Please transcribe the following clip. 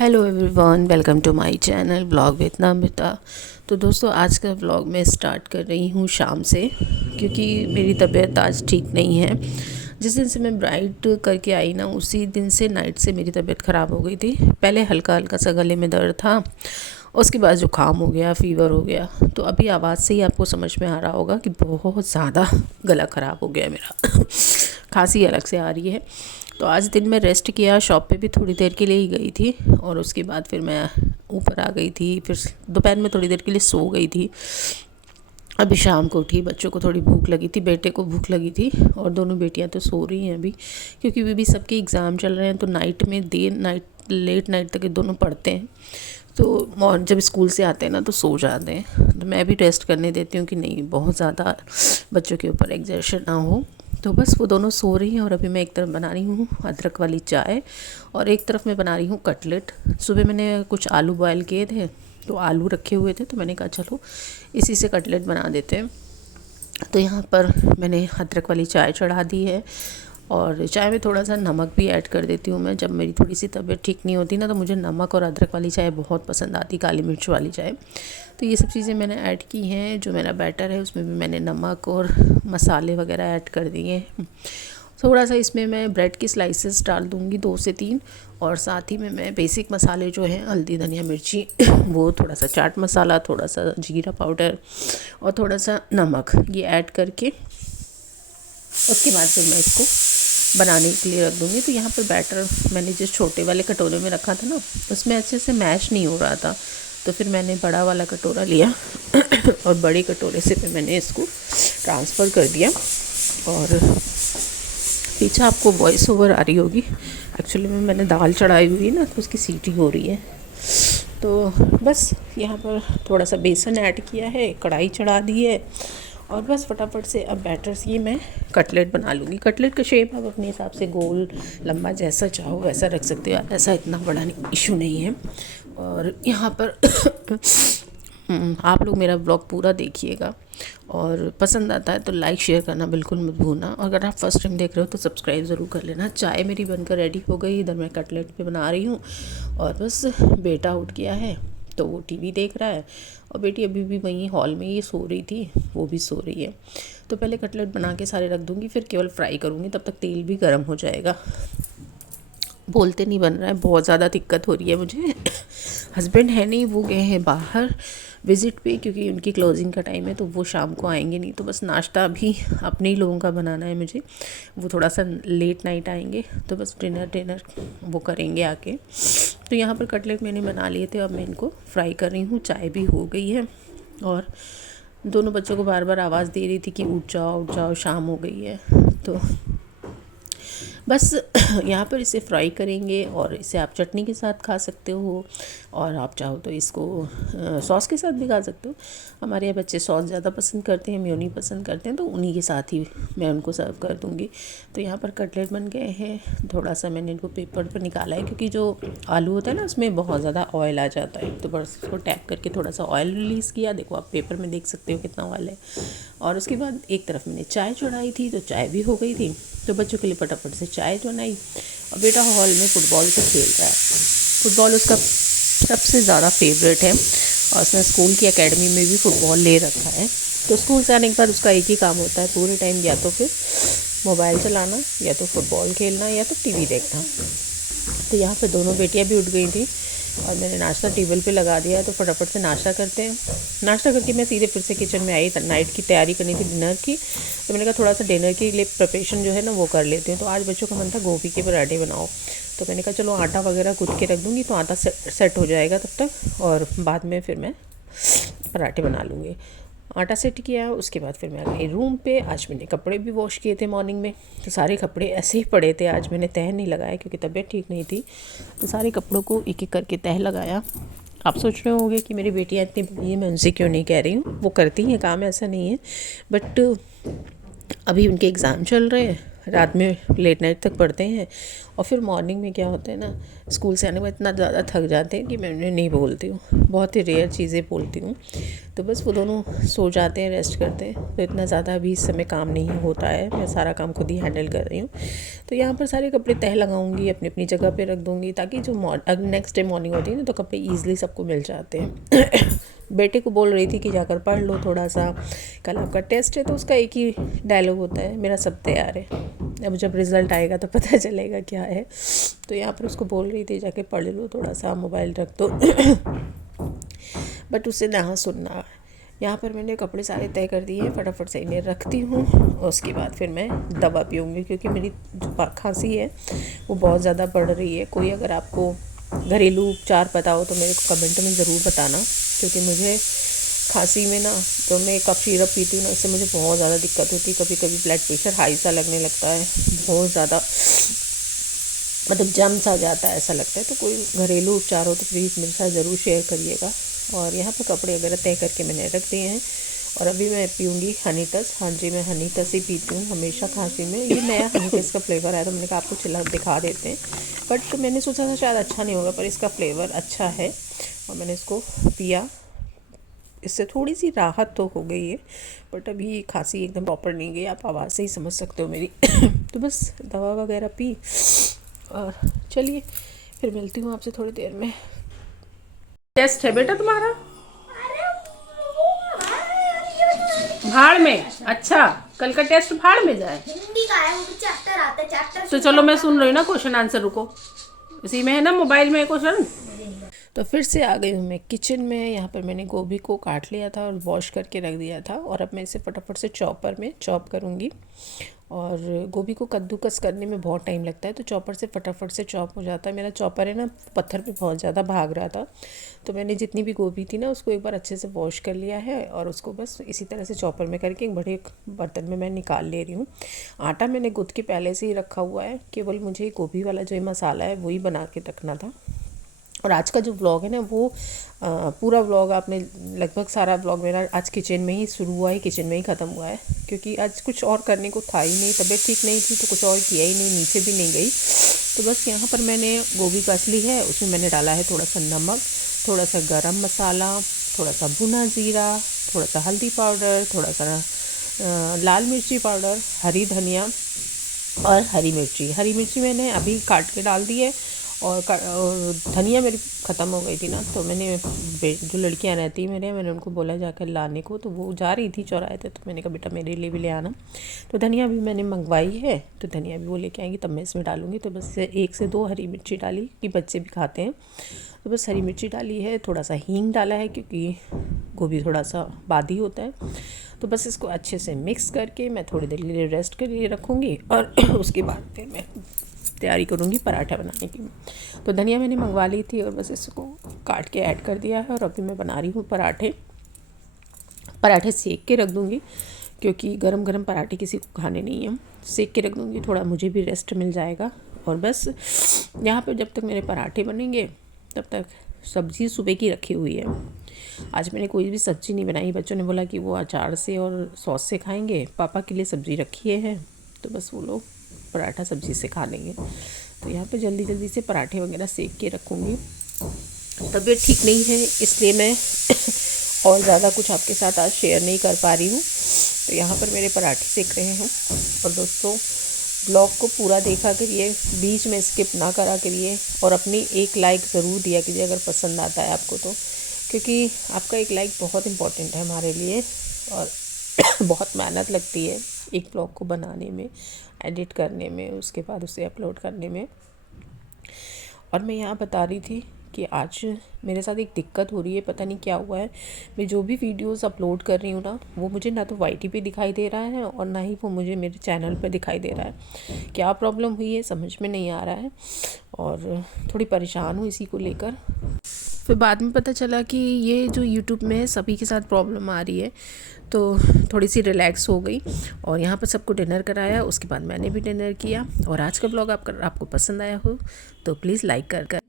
Hello everyone, welcome to my channel blog with Namita. तो दोस्तों, आज का व्लॉग मैं स्टार्ट कर रही हूँ शाम से, क्योंकि मेरी तबीयत आज ठीक नहीं है। जिस दिन से मैं ब्राइड करके आई ना, उसी दिन से नाइट से मेरी तबीयत ख़राब हो गई थी। पहले हल्का हल्का सा गले में दर्द था, उसके बाद जुकाम हो गया, फ़ीवर हो गया। तो अभी आवाज़ से ही आपको समझ में आ रहा होगा कि बहुत ज़्यादा गला ख़राब हो गया मेरा। खांसी अलग से आ रही है। तो आज दिन में रेस्ट किया, शॉप पे भी थोड़ी देर के लिए ही गई थी, और उसके बाद फिर मैं ऊपर आ गई थी। फिर दोपहर में थोड़ी देर के लिए सो गई थी। अभी शाम को उठी, बच्चों को थोड़ी भूख लगी थी, बेटे को भूख लगी थी, और दोनों बेटियां तो सो रही हैं अभी, क्योंकि अभी भी सबके एग्ज़ाम चल रहे हैं। तो नाइट में लेट नाइट तक ये दोनों पढ़ते हैं। तो जब स्कूल से आते हैं ना तो सो जाते हैं। तो मैं भी रेस्ट करने देती हूँ कि नहीं, बहुत ज़्यादा बच्चों के ऊपर एग्जर्शन ना हो। तो बस वो दोनों सो रही हैं, और अभी मैं एक तरफ बना रही हूँ अदरक वाली चाय, और एक तरफ मैं बना रही हूँ कटलेट। सुबह मैंने कुछ आलू बॉयल किए थे, तो आलू रखे हुए थे, तो मैंने कहा चलो इसी से कटलेट बना देते हैं। तो यहाँ पर मैंने अदरक वाली चाय चढ़ा दी है, और चाय में थोड़ा सा नमक भी ऐड कर देती हूँ मैं। जब मेरी थोड़ी सी तबीयत ठीक नहीं होती ना, तो मुझे नमक और अदरक वाली चाय बहुत पसंद आती, काली मिर्च वाली चाय। तो ये सब चीज़ें मैंने ऐड की हैं। जो मेरा बैटर है उसमें भी मैंने नमक और मसाले वगैरह ऐड कर दिए हैं। थोड़ा सा इसमें मैं ब्रेड की स्लाइसेस डाल दूँगी, 2 से 3, और साथ ही में मैं बेसिक मसाले जो हैं हल्दी, धनिया, मिर्ची, वो थोड़ा सा चाट मसाला, थोड़ा सा जीरा पाउडर और थोड़ा सा नमक, ये ऐड करके उसके बाद फिर मैं इसको बनाने के लिए रख दूँगी। तो यहाँ पर बैटर मैंने जिस छोटे वाले कटोरे में रखा था ना, उसमें अच्छे से मैश नहीं हो रहा था। तो फिर मैंने बड़ा वाला कटोरा लिया और बड़े कटोरे से फिर मैंने इसको ट्रांसफ़र कर दिया। और पीछे आपको वॉइस ओवर आ रही होगी, एक्चुअली में मैंने दाल चढ़ाई हुई है ना, तो उसकी सीटी हो रही है। तो बस यहाँ पर थोड़ा सा बेसन ऐड किया है, कढ़ाई चढ़ा दी है, और बस फटाफट से अब बैटर से मैं कटलेट बना लूँगी। कटलेट का शेप आप अपने हिसाब से गोल लंबा जैसा चाहो वैसा रख सकते हो, ऐसा इतना बड़ा इशू नहीं है। और यहाँ पर आप लोग मेरा ब्लॉग पूरा देखिएगा, और पसंद आता है तो लाइक शेयर करना बिल्कुल मत भूलना। अगर आप फर्स्ट टाइम देख रहे हो तो सब्सक्राइब ज़रूर कर लेना। चाय मेरी बनकर रेडी हो गई, इधर मैं कटलेट भी बना रही हूँ, और बस बेटा उठ गया है तो वो टीवी देख रहा है, और बेटी अभी भी वहीं हॉल में ही सो रही थी, वो भी सो रही है। तो पहले कटलेट बना के सारे रख दूँगी, फिर केवल फ्राई करूँगी, तब तक तेल भी गर्म हो जाएगा। बोलते नहीं बन रहा है, बहुत ज़्यादा दिक्कत हो रही है मुझे। हस्बैंड है नहीं, वो गए हैं बाहर विज़िट पे, क्योंकि उनकी क्लोजिंग का टाइम है, तो वो शाम को आएंगे नहीं। तो बस नाश्ता भी अपने ही लोगों का बनाना है मुझे। वो थोड़ा सा लेट नाइट आएंगे, तो बस डिनर वो करेंगे आके। तो यहाँ पर कटलेट मैंने बना लिए थे, अब मैं इनको फ्राई कर रही हूँ। चाय भी हो गई है, और दोनों बच्चों को बार बार आवाज़ दे रही थी कि उठ जाओ, शाम हो गई है। तो बस यहाँ पर इसे फ्राई करेंगे, और इसे आप चटनी के साथ खा सकते हो, और आप चाहो तो इसको सॉस के साथ भी खा सकते हो। हमारे यहाँ बच्चे सॉस ज़्यादा पसंद करते हैं, मेयोनी पसंद करते हैं, तो उन्हीं के साथ ही मैं उनको सर्व कर दूँगी। तो यहाँ पर कटलेट बन गए हैं। थोड़ा सा मैंने इनको पेपर पर निकाला है, क्योंकि जो आलू होता है ना, उसमें बहुत ज़्यादा ऑयल आ जाता है। तो बस उसको टैप करके थोड़ा सा ऑयल रिलीज़ किया। देखो, आप पेपर में देख सकते हो कितना ऑयल है। और उसके बाद एक तरफ मैंने चाय चढ़ाई थी, तो चाय भी हो गई थी। तो बच्चों के लिए फटाफट से चाय बनाई, और बेटा हॉल में फ़ुटबॉल से खेल रहा है। फ़ुटबॉल उसका सबसे ज़्यादा फेवरेट है, और उसने स्कूल की एकेडमी में भी फ़ुटबॉल ले रखा है। तो स्कूल से आने के बाद उसका एक ही काम होता है पूरे टाइम, या तो फिर मोबाइल चलाना, या तो फ़ुटबॉल खेलना, या तो टीवी देखना। तो यहाँ पे दोनों बेटियाँ भी उठ गई थी, और मैंने नाश्ता टेबल पे लगा दिया है। तो फटाफट से नाश्ता करते हैं। नाश्ता करके मैं सीधे फिर से किचन में आई। नाइट की तैयारी करनी थी डिनर की, तो मैंने कहा थोड़ा सा डिनर के लिए प्रिपरेशन जो है ना वो कर लेती हूँ। तो आज बच्चों का मन था गोभी के पराठे बनाओ, तो मैंने कहा चलो आटा वगैरह गूँथ के रख दूँगी, तो आटा सेट हो जाएगा तब तक, और बाद में फिर मैं पराठे बना लूँगी। आटा सेट किया, उसके बाद फिर मैं आ गई रूम पे। आज मैंने कपड़े भी वॉश किए थे मॉर्निंग में, तो सारे कपड़े ऐसे ही पड़े थे। आज मैंने तह नहीं लगाया, क्योंकि तबीयत ठीक नहीं थी। तो सारे कपड़ों को एक एक करके तह लगाया। आप सोच रहे होंगे कि मेरी बेटियाँ इतनी बड़ी है, मैं उनसे क्यों नहीं कह रही हूँ। वो करती हैं काम, ऐसा नहीं है, बट अभी उनके एग्ज़ाम चल रहे हैं, रात में लेट नाइट तक पढ़ते हैं और फिर मॉर्निंग में क्या होता है ना, स्कूल से आने के बाद इतना ज़्यादा थक जाते हैं कि मैं उन्हें नहीं बोलती हूँ, बहुत ही रेयर चीज़ें बोलती हूँ। तो बस वो दोनों सो जाते हैं, रेस्ट करते हैं। तो इतना ज़्यादा अभी इस समय काम नहीं होता है, मैं सारा काम खुद ही हैंडल कर रही हूँ। तो यहाँ पर सारे कपड़े तह लगाऊंगी, अपनी अपनी जगह पे रख दूँगी, ताकि जो नेक्स्ट डे मॉर्निंग होती है ना, तो कपड़े ईजिली सबको मिल जाते हैं। बेटे को बोल रही थी कि जाकर पढ़ लो थोड़ा सा, कल आपका टेस्ट है। तो उसका एक ही डायलॉग होता है, मेरा सब तैयार है, अब जब रिज़ल्ट आएगा तो पता चलेगा क्या है। तो यहाँ पर उसको बोल रही थी जाके पढ़ लो थोड़ा सा, मोबाइल रख दो। बट उसे ना सुनना। यहाँ पर मैंने कपड़े सारे तय कर दिए हैं, फटाफट से इन्हें रखती हूँ और उसके बाद फिर मैं दवा पीऊँगी, क्योंकि मेरी जो खांसी है वो बहुत ज़्यादा बढ़ रही है। कोई अगर आपको घरेलू उपचार पता हो तो मेरे को कमेंट में ज़रूर बताना, क्योंकि मुझे खांसी में ना, तो मैं कफ सिरप पीती हूँ ना, इससे मुझे बहुत ज़्यादा दिक्कत होती है। कभी कभी ब्लड प्रेशर हाई सा लगने लगता है, बहुत ज़्यादा मतलब जम सा जाता है, ऐसा लगता है। तो कोई घरेलू उपचार हो तो प्लीज़ मेरे साथ ज़रूर शेयर करिएगा। और यहाँ पर कपड़े वगैरह तय करके मैंने रख दिए हैं और अभी मैं पीऊँगी हनी टच। हाँ जी, मैं हनी टच ही पीती हूँ हमेशा खांसी में। ये नया हनी टच का फ्लेवर आया तो मैंने कहा आपको चिल्ला दिखा देते हैं, बट मैंने सोचा था शायद अच्छा नहीं होगा, पर इसका फ्लेवर अच्छा है और मैंने इसको पिया। इससे थोड़ी सी राहत तो हो गई है, बट अभी खांसी एकदम प्रॉपर नहीं गई, आप आवाज़ से ही समझ सकते हो मेरी। तो बस दवा वगैरह पी और चलिए फिर मिलती हूँ आपसे थोड़ी देर में। टेस्ट है बेटा तुम्हारा भाड़ में? अच्छा, कल का टेस्ट भाड़ में जाए। हिंदी का है, वो चैप्टर आता है, चैप्टर तो चलो मैं सुन रही हूँ ना क्वेश्चन आंसर, रुको, इसी में है ना मोबाइल में क्वेश्चन। तो फिर से आ गई हूँ मैं किचन में। यहाँ पर मैंने गोभी को काट लिया था और वॉश करके रख दिया था और अब मैं इसे फटाफट से चॉपर में चॉप करूँगी। और गोभी को कद्दूकस करने में बहुत टाइम लगता है, तो चॉपर से फटाफट से चॉप हो जाता है। मेरा चॉपर है ना, पत्थर पे बहुत ज़्यादा भाग रहा था, तो मैंने जितनी भी गोभी थी ना उसको एक बार अच्छे से वॉश कर लिया है और उसको बस इसी तरह से चॉपर में करके एक बड़े बर्तन में मैं निकाल ले रही हूँ। आटा मैंने गूँथ के पहले से ही रखा हुआ है, केवल मुझे गोभी वाला जो मसाला है वही बना के रखना था। और आज का जो व्लॉग है ना, वो पूरा व्लॉग आपने लगभग सारा व्लॉग मेरा आज किचन में ही शुरू हुआ है, किचन में ही ख़त्म हुआ है, क्योंकि आज कुछ और करने को था ही नहीं। तबीयत ठीक नहीं थी तो कुछ और किया ही नहीं, नीचे भी नहीं गई। तो बस यहाँ पर मैंने गोभी कस ली है, उसमें मैंने डाला है थोड़ा सा नमक, थोड़ा सा गरम मसाला, थोड़ा सा भुना जीरा, थोड़ा सा हल्दी पाउडर, थोड़ा सा लाल मिर्ची पाउडर, हरी धनिया और हरी मिर्ची मैंने अभी काट के डाल दी है। और धनिया मेरी ख़त्म हो गई थी ना, तो मैंने जो लड़कियां रहती मेरे, मैंने उनको बोला जाकर लाने को, तो वो जा रही थी चौराहे पे, तो मैंने कहा बेटा मेरे लिए भी ले आना। तो धनिया भी मैंने मंगवाई है, तो धनिया भी वो लेके आएंगी तब मैं इसमें डालूँगी। तो बस 1 से 2 हरी मिर्ची डाली कि बच्चे भी खाते हैं, तो बस हरी मिर्ची डाली है, थोड़ा सा हींग डाला है क्योंकि गोभी थोड़ा सा बादी होता है। तो बस इसको अच्छे से मिक्स करके मैं थोड़ी देर के लिए रेस्ट के लिए रखूँगी और उसके बाद फिर मैं तैयारी करूँगी पराठा बनाने की। तो धनिया मैंने मंगवा ली थी और बस इसको काट के ऐड कर दिया है और अभी मैं बना रही हूँ पराठे सेक के रख दूँगी, क्योंकि गरम गरम पराठे किसी को खाने नहीं है, सेक के रख दूँगी, थोड़ा मुझे भी रेस्ट मिल जाएगा। और बस यहाँ पर जब तक मेरे पराठे बनेंगे तब तक सब्ज़ी सुबह की रखी हुई है। आज मैंने कोई भी सब्ज़ी नहीं बनाई, बच्चों ने बोला कि वो अचार से और सॉस से खाएंगे, पापा के लिए सब्ज़ी रखी है, तो बस वो लोग पराठा सब्ज़ी से खा लेंगे। तो यहाँ पे जल्दी जल्दी से पराठे वगैरह सेक के रखूँगी। तबीयत ठीक नहीं है इसलिए मैं और ज़्यादा कुछ आपके साथ आज शेयर नहीं कर पा रही हूँ। तो यहाँ पर मेरे पराठे सेक रहे हैं। और दोस्तों, ब्लॉग को पूरा देखा करिए, बीच में स्किप ना करा करिए और अपनी एक लाइक ज़रूर दिया कीजिए अगर पसंद आता है आपको तो, क्योंकि आपका एक लाइक बहुत इम्पोर्टेंट है हमारे लिए। और बहुत मेहनत लगती है एक ब्लॉग को बनाने में, एडिट करने में, उसके बाद उसे अपलोड करने में। और मैं यहाँ बता रही थी कि आज मेरे साथ एक दिक्कत हो रही है, पता नहीं क्या हुआ है। मैं जो भी वीडियोस अपलोड कर रही हूँ ना, वो मुझे ना तो YT पे दिखाई दे रहा है और ना ही वो मुझे मेरे चैनल पे दिखाई दे रहा है। क्या प्रॉब्लम हुई है समझ में नहीं आ रहा है और थोड़ी परेशान हूँ इसी को लेकर। फिर बाद में पता चला कि ये जो यूट्यूब में सभी के साथ प्रॉब्लम आ रही है, तो थोड़ी सी रिलैक्स हो गई और यहाँ पर सबको डिनर कराया। उसके बाद मैंने भी डिनर किया। और आज का ब्लॉग आपको पसंद आया हो तो प्लीज़ लाइक कर